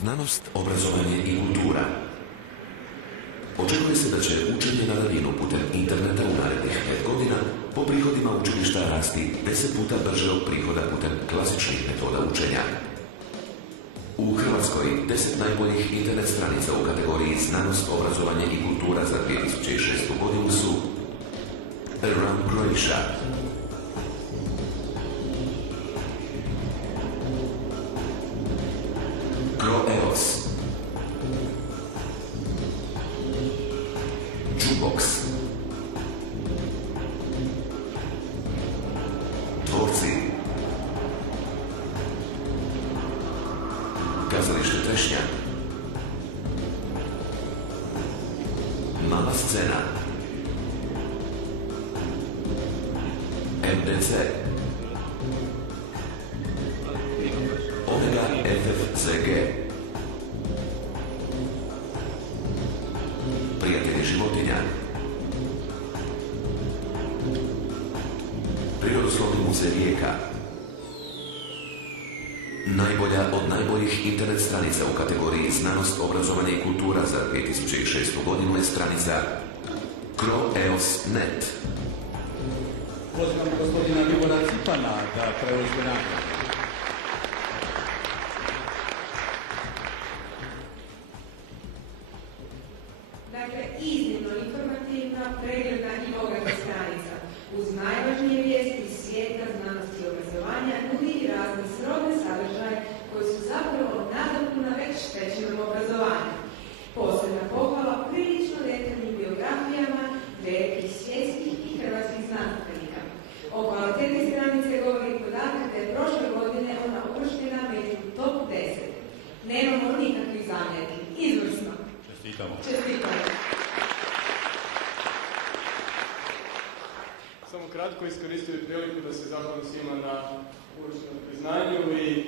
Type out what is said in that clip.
Znanost, obrazovanje i kultura. Očekuje se da će učenje na daljinu putem interneta u narednih 5 godina po prihodima učilišta rasti 10 puta brže od prihoda putem klasičnih metoda učenja. U Hrvatskoj 10 najboljih internet stranica u kategoriji Znanost, obrazovanje i kultura za 2006. godinu su Around Croatia, CroEOS, Jukebox, Tvorci, Kazalište Trešnja, Mala scena, MDC, Omega FFCG, Prijatelji životinja, Prirodoslovni muzej Rijeka. Najbolja od najboljih internet stranica u kategoriji Znanost, obrazovanje i kultura za 2006. godinu je stranica CroEOS.net. Pozivam gospodina Libora Cipana da preuzme nakon. Dakle, iznimno informativna, pregledna i bogata stranica. Uz najvažnije vijesti iz svijeta znanosti i obrazovanja nudi i razne srodne sadržaje koji su zapravo nadopuna već stečenom obrazovanju. Posebna pohvala prilično detaljnim biografijama velikih svjetskih i hrvatskih znanstvenika. O kvaliteti stranice govori podatak da je prošle godine ona uvrštena među top 10. Nemamo nikakvih zamjerki. Izvrsno. Čestitamo. Čestitamo. Samo kratko iskoristio priliku da se zahvalim svima na uručenom priznanju i